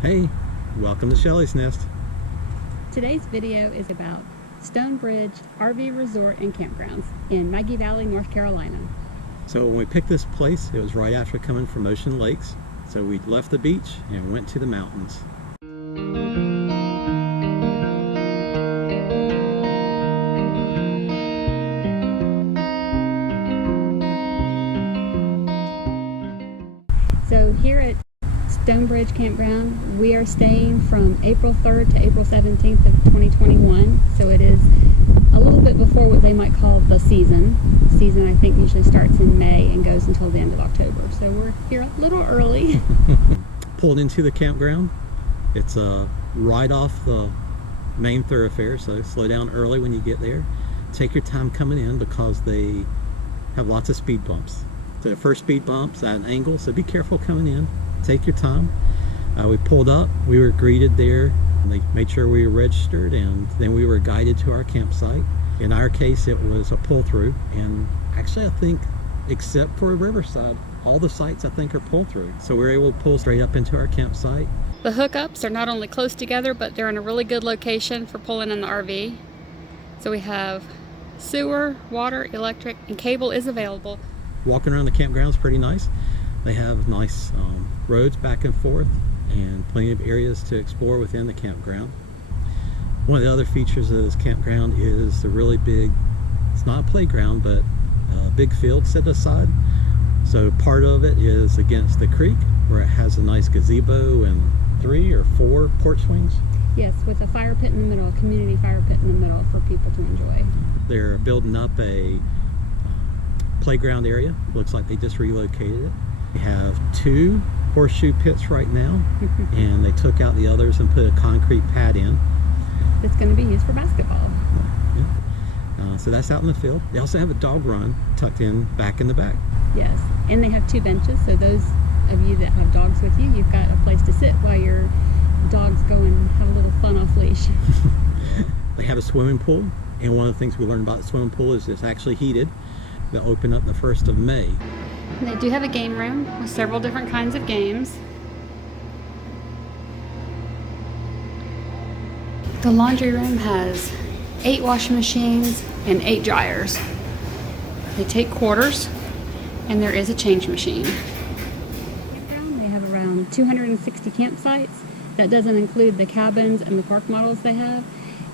Hey, welcome to Shelly's Nest. Today's video is about Stonebridge RV Resort and Campgrounds in Maggie Valley, North Carolina. So when we picked this place, it was right after coming from Ocean Lakes. So we left the beach and went to the mountains. So here at Stonebridge Campground, we are staying from April 3rd to April 17th of 2021. So it is a little bit before what they might call the season. The season, I think, usually starts in May and goes until the end of October. So we're here a little early. Pulled into the campground. It's right off the main thoroughfare, so slow down early when you get there. Take your time coming in because they have lots of speed bumps. So the first speed bump's at an angle, so be careful coming in. Take your time. We pulled up, we were greeted there, and they made sure we were registered, and then we were guided to our campsite. In our case, it was a pull-through, and actually I think, except for Riverside, all the sites I think are pull-through. So we were able to pull straight up into our campsite. The hookups are not only close together, but they're in a really good location for pulling in the RV. So we have sewer, water, electric, and cable is available. Walking around the campground is pretty nice. They have nice roads back and forth and plenty of areas to explore within the campground. One of the other features of this campground is the really big, it's not a playground, but a big field set aside. So part of it is against the creek where it has a nice gazebo and 3 or 4 porch swings. Yes, with a fire pit in the middle, a community fire pit in the middle for people to enjoy. They're building up a playground area. Looks like they just relocated it. We have 2 horseshoe pits right now, and they took out the others and put a concrete pad in. It's going to be used for basketball. Yeah. So that's out in the field. They also have a dog run tucked in back in the back. Yes, and they have 2 benches, so those of you that have dogs with you, you've got a place to sit while your dogs go and have a little fun off leash. They have a swimming pool, and one of the things we learned about the swimming pool is it's actually heated. They'll open up the 1st of May. And they do have a game room with several different kinds of games. The laundry room has 8 washing machines and 8 dryers. They take quarters, and there is a change machine. They have around 260 campsites. That doesn't include the cabins and the park models they have.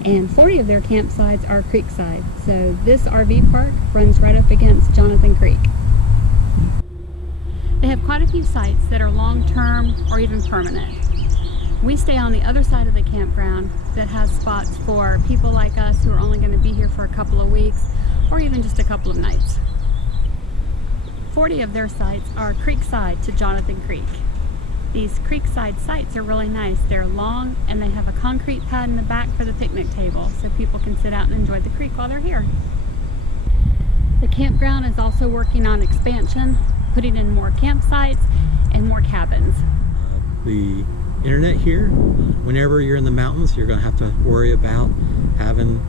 And 40 of their campsites are Creekside. So this RV park runs right up against Jonathan Creek. They have quite a few sites that are long-term or even permanent. We stay on the other side of the campground that has spots for people like us who are only going to be here for a couple of weeks or even just a couple of nights. 40 of their sites are Creekside to Jonathan Creek. These Creekside sites are really nice. They're long and they have a concrete pad in the back for the picnic table so people can sit out and enjoy the creek while they're here. The campground is also working on expansion, putting in more campsites and more cabins. The internet here, whenever you're in the mountains, you're going to have to worry about having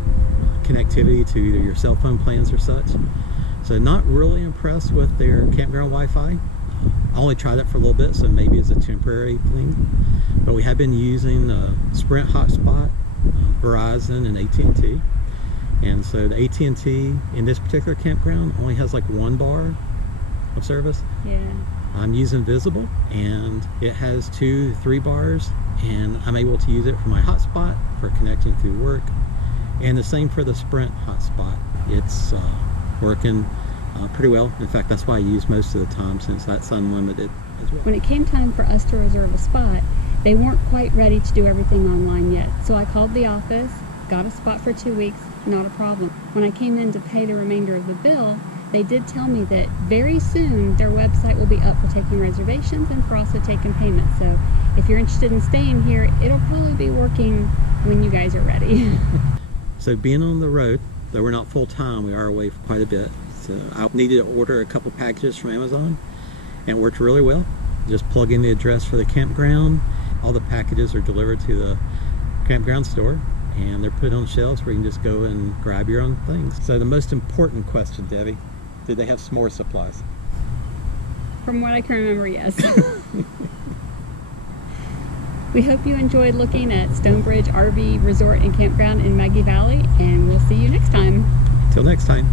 connectivity to either your cell phone plans or such. So not really impressed with their campground Wi-Fi. I only tried it for a little bit, so maybe it's a temporary thing. But we have been using Sprint hotspot, Verizon, and AT&T. And so the AT&T in this particular campground only has like 1 bar of service. Yeah. I'm using Visible, and it has 2-3 bars, and I'm able to use it for my hotspot for connecting through work. And the same for the Sprint hotspot. It's working pretty well. In fact, that's why I use most of the time, since that's unlimited as well. When it came time for us to reserve a spot, they weren't quite ready to do everything online yet. So I called the office, got a spot for 2 weeks, not a problem. When I came in to pay the remainder of the bill, they did tell me that very soon their website will be up for taking reservations and for also taking payments. So if you're interested in staying here, it'll probably be working when you guys are ready. So being on the road, though we're not full-time, we are away for quite a bit. So I needed to order a couple packages from Amazon, and it worked really well. Just plug in the address for the campground. All the packages are delivered to the campground store, and they're put on shelves where you can just go and grab your own things. So the most important question, Debbie, did they have s'more supplies? From what I can remember, yes. We hope you enjoyed looking at Stonebridge RV Resort and Campground in Maggie Valley, and we'll see you next time. Till next time.